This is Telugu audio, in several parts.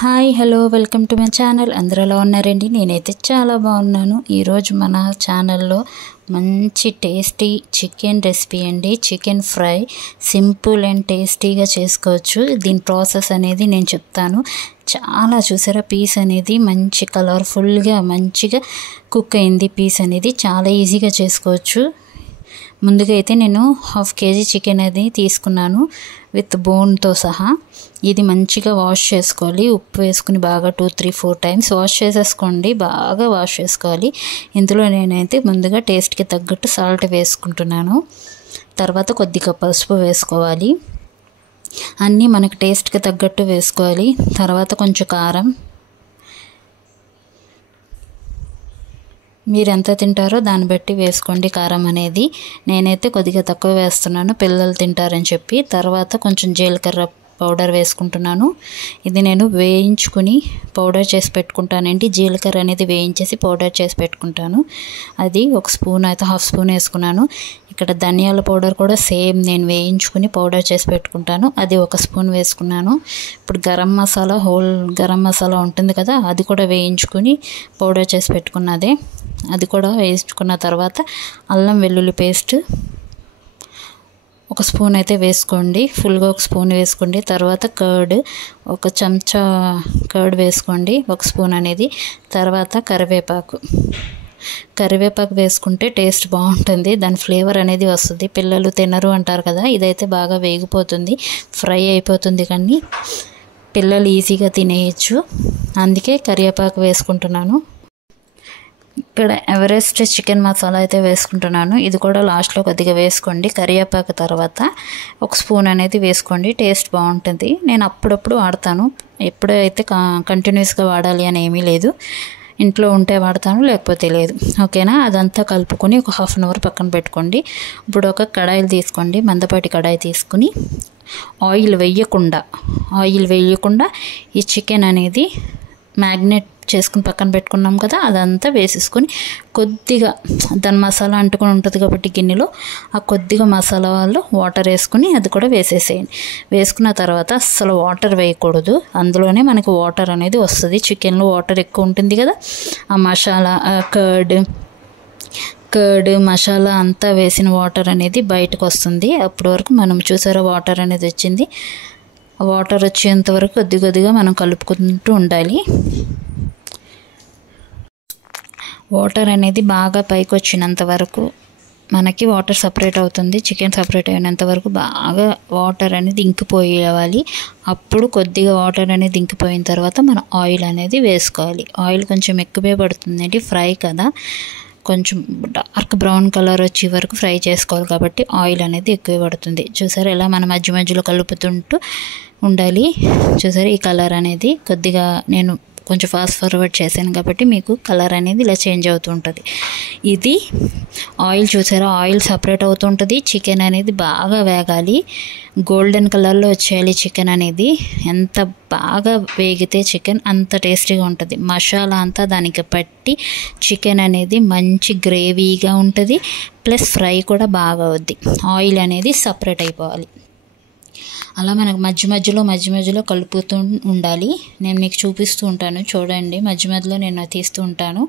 Hi hello welcome to my channel. అందరూ ఎలా ఉన్నారండి? నేనైతే చాలా బాగున్నాను. ఈరోజు మన ఛానల్లో మంచి టేస్టీ చికెన్ రెసిపీ అండి. చికెన్ ఫ్రై సింపుల్ అండ్ టేస్టీగా చేసుకోవచ్చు. దీని ప్రాసెస్ అనేది నేను చెప్తాను. చాలా చూసారా, పీస్ అనేది మంచి కలర్ఫుల్గా మంచిగా కుక్ అయింది. పీస్ అనేది చాలా ఈజీగా చేసుకోవచ్చు. ముందుగా అయితే నేను 1/2 kg చికెన్ అది తీసుకున్నాను విత్ బోన్తో సహా. ఇది మంచిగా వాష్ చేసుకోవాలి. ఉప్పు వేసుకుని బాగా 2-3-4 టైమ్స్ వాష్ చేసేసుకోండి. బాగా వాష్ చేసుకోవాలి. ఇందులో నేనైతే ముందుగా టేస్ట్కి తగ్గట్టు సాల్ట్ వేసుకుంటున్నాను. తర్వాత కొద్దిగా పసుపు వేసుకోవాలి. అన్నీ మనకు టేస్ట్కి తగ్గట్టు వేసుకోవాలి. తర్వాత కొంచెం కారం, మీరు ఎంత తింటారో దాన్ని బట్టి వేసుకోండి కారం అనేది. నేనైతే కొద్దిగా తక్కువ వేస్తున్నాను, పిల్లలు తింటారని చెప్పి. తర్వాత కొంచెం జీలకర్ర పౌడర్ వేసుకుంటున్నాను. ఇది నేను వేయించుకుని పౌడర్ చేసి పెట్టుకుంటానండి. జీలకర్ర అనేది వేయించేసి పౌడర్ చేసి పెట్టుకుంటాను. అది 1 స్పూన్ అయితే 1/2 స్పూన్ వేసుకున్నాను. ఇక్కడ ధనియాల పౌడర్ కూడా సేమ్ నేను వేయించుకుని పౌడర్ చేసి పెట్టుకుంటాను. అది 1 స్పూన్ వేసుకున్నాను. ఇప్పుడు గరం మసాలా, హోల్ గరం మసాలా ఉంటుంది కదా, అది కూడా వేయించుకుని పౌడర్ చేసి పెట్టుకున్నదే. అది కూడా వేయించుకున్న తర్వాత అల్లం వెల్లుల్లి పేస్ట్ 1 స్పూన్ అయితే వేసుకోండి. ఫుల్గా 1 స్పూన్ వేసుకోండి. తర్వాత కర్డ్ 1 చెంచా కర్డ్ వేసుకోండి, 1 స్పూన్ అనేది. తర్వాత కరివేపాకు వేసుకుంటే టేస్ట్ బాగుంటుంది. దాని ఫ్లేవర్ అనేది వస్తుంది. పిల్లలు తినరు అంటారు కదా, ఇదైతే బాగా వేగిపోతుంది, ఫ్రై అయిపోతుంది, కానీ పిల్లలు ఈజీగా తినేయచ్చు. అందుకే కరివేపాకు వేసుకుంటున్నాను. ఇక్కడ ఎవరెస్ట్ చికెన్ మసాలా అయితే వేసుకుంటున్నాను. ఇది కూడా లాస్ట్లో కొద్దిగా వేసుకోండి. కరివేపాకు తర్వాత 1 స్పూన్ అనేది వేసుకోండి, టేస్ట్ బాగుంటుంది. నేను అప్పుడప్పుడు వాడతాను, ఎప్పుడైతే కంటిన్యూస్గా వాడాలి అని ఏమీ లేదు. ఇంట్లో ఉంటే వాడతాను, లేకపోతే లేదు. ఓకేనా? అదంతా కలుపుకొని ఒక 1/2 అవర్ పక్కన పెట్టుకోండి. ఇప్పుడు ఒక కడాయిలు తీసుకోండి, మందపాటి కడాయి తీసుకుని ఆయిల్ వేయకుండా ఈ చికెన్ అనేది మ్యాగ్నేట్ చేసుకుని పక్కన పెట్టుకున్నాం కదా, అదంతా వేసేసుకొని కొద్దిగా దాని మసాలా అంటుకొని ఉంటుంది కాబట్టి గిన్నెలో ఆ కొద్దిగా మసాలా వాళ్ళు వాటర్ వేసుకుని అది కూడా వేసేసేయండి. వేసుకున్న తర్వాత అస్సలు వాటర్ వేయకూడదు. అందులోనే మనకి వాటర్ అనేది వస్తుంది. చికెన్లో వాటర్ ఎక్కువ ఉంటుంది కదా, ఆ మసాలా కర్డ్ మసాలా అంతా వేసిన వాటర్ అనేది బయటకు వస్తుంది. అప్పటి వరకు మనం చూసారా వాటర్ అనేది వచ్చింది. వాటర్ వచ్చేంత వరకు కొద్దిగా మనం కలుపుకుంటూ ఉండాలి. వాటర్ అనేది బాగా పైకి వచ్చినంత వరకు మనకి వాటర్ సపరేట్ అవుతుంది. చికెన్ సపరేట్ అయినంత వరకు బాగా వాటర్ అనేది ఇంకిపోయేవాలి. అప్పుడు కొద్దిగా వాటర్ అనేది ఇంకిపోయిన తర్వాత మనం ఆయిల్ అనేది వేసుకోవాలి. ఆయిల్ కొంచెం ఎక్కువే పడుతుందండి, ఫ్రై కదా, కొంచెం డార్క్ బ్రౌన్ కలర్ వచ్చే వరకు ఫ్రై చేసుకోవాలి కాబట్టి ఆయిల్ అనేది ఎక్కువ పడుతుంది. చూసారా, ఇలా మనం మధ్యలో కలుపుతుంటూ ఉండాలి. చూసారా, ఈ కలర్ అనేది కొద్దిగా నేను కొంచెం ఫాస్ట్ ఫార్వర్డ్ చేశాను కాబట్టి మీకు కలర్ అనేది ఇలా చేంజ్ అవుతూ ఉంటుంది. ఇది ఆయిల్ చూసారా, ఆయిల్ సపరేట్ అవుతుంటుంది. చికెన్ అనేది బాగా వేగాలి, గోల్డెన్ కలర్లో వచ్చేయాలి చికెన్ అనేది. ఎంత బాగా వేగితే చికెన్ అంత టేస్టీగా ఉంటుంది. మసాలా అంతా దానికి పట్టి చికెన్ అనేది మంచి గ్రేవీగా ఉంటుంది, ప్లస్ ఫ్రై కూడా బాగా అవుద్ది. ఆయిల్ అనేది సపరేట్ అయిపోవాలి. అలా మనకు మధ్యలో కలుపుతూ ఉండాలి. నేను మీకు చూపిస్తూ ఉంటాను, చూడండి. మధ్యలో నేను తీస్తూ ఉంటాను.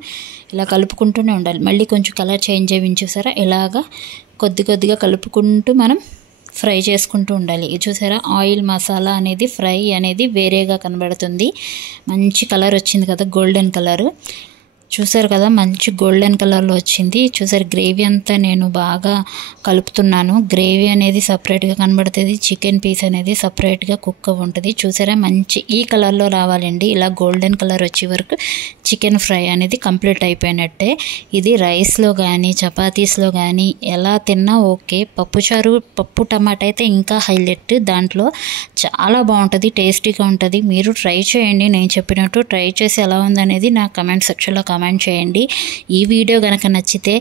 ఇలా కలుపుకుంటూనే ఉండాలి. మళ్ళీ కొంచెం కలర్ చేంజ్ అయ్యి చూసారా, ఇలాగా కొద్దిగా కలుపుకుంటూ మనం ఫ్రై చేసుకుంటూ ఉండాలి. చూసారా, ఆయిల్ మసాలా అనేది ఫ్రై అనేది వేరేగా కనబడుతుంది. మంచి కలర్ వచ్చింది కదా, గోల్డెన్ కలర్. చూసారు కదా, మంచి గోల్డెన్ కలర్లో వచ్చింది. చూసారు, గ్రేవీ అంతా నేను బాగా కలుపుతున్నాను. గ్రేవీ అనేది సపరేట్గా కనబడుతుంది, చికెన్ పీస్ అనేది సపరేట్గా కుక్ ఉంటుంది. చూసారా, మంచి ఈ కలర్లో రావాలండి. ఇలా గోల్డెన్ కలర్ వచ్చే వరకు చికెన్ ఫ్రై అనేది కంప్లీట్ అయిపోయినట్టే. ఇది రైస్లో కానీ చపాతీస్లో కానీ ఎలా తిన్నా ఓకే. పప్పు టమాటా అయితే ఇంకా హైలైట్. దాంట్లో చాలా బాగుంటుంది, టేస్టీగా ఉంటుంది. మీరు ట్రై చేయండి, నేను చెప్పినట్టు ట్రై చేసి ఎలా ఉందనేది నా కమెంట్ సెక్షన్లో కామెంట్ చేయండి. ఈ వీడియో కనుక నచ్చితే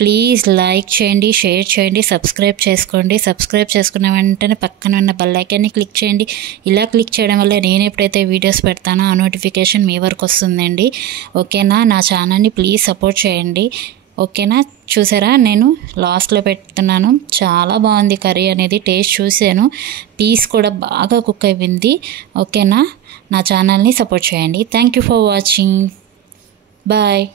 ప్లీజ్ లైక్ చేయండి, షేర్ చేయండి, సబ్స్క్రైబ్ చేసుకోండి. సబ్స్క్రైబ్ చేసుకున్న వెంటనే పక్కన ఉన్న బెల్ ఐకాన్ని క్లిక్ చేయండి. ఇలా క్లిక్ చేయడం వల్ల నేను ఎప్పుడైతే వీడియోస్ పెడతానో ఆ నోటిఫికేషన్ మీ వరకు వస్తుందండి. ఓకేనా? నా ఛానల్ని ప్లీజ్ సపోర్ట్ చేయండి. ఓకేనా. చూసారా, నేను లాస్ట్లో పెడుతున్నాను. చాలా బాగుంది కర్రీ అనేది, టేస్ట్ చూసాను. పీస్ కూడా బాగా కుక్ అయింది. ఓకేనా. నా ఛానల్ని సపోర్ట్ చేయండి. Thank you for watching. Bye.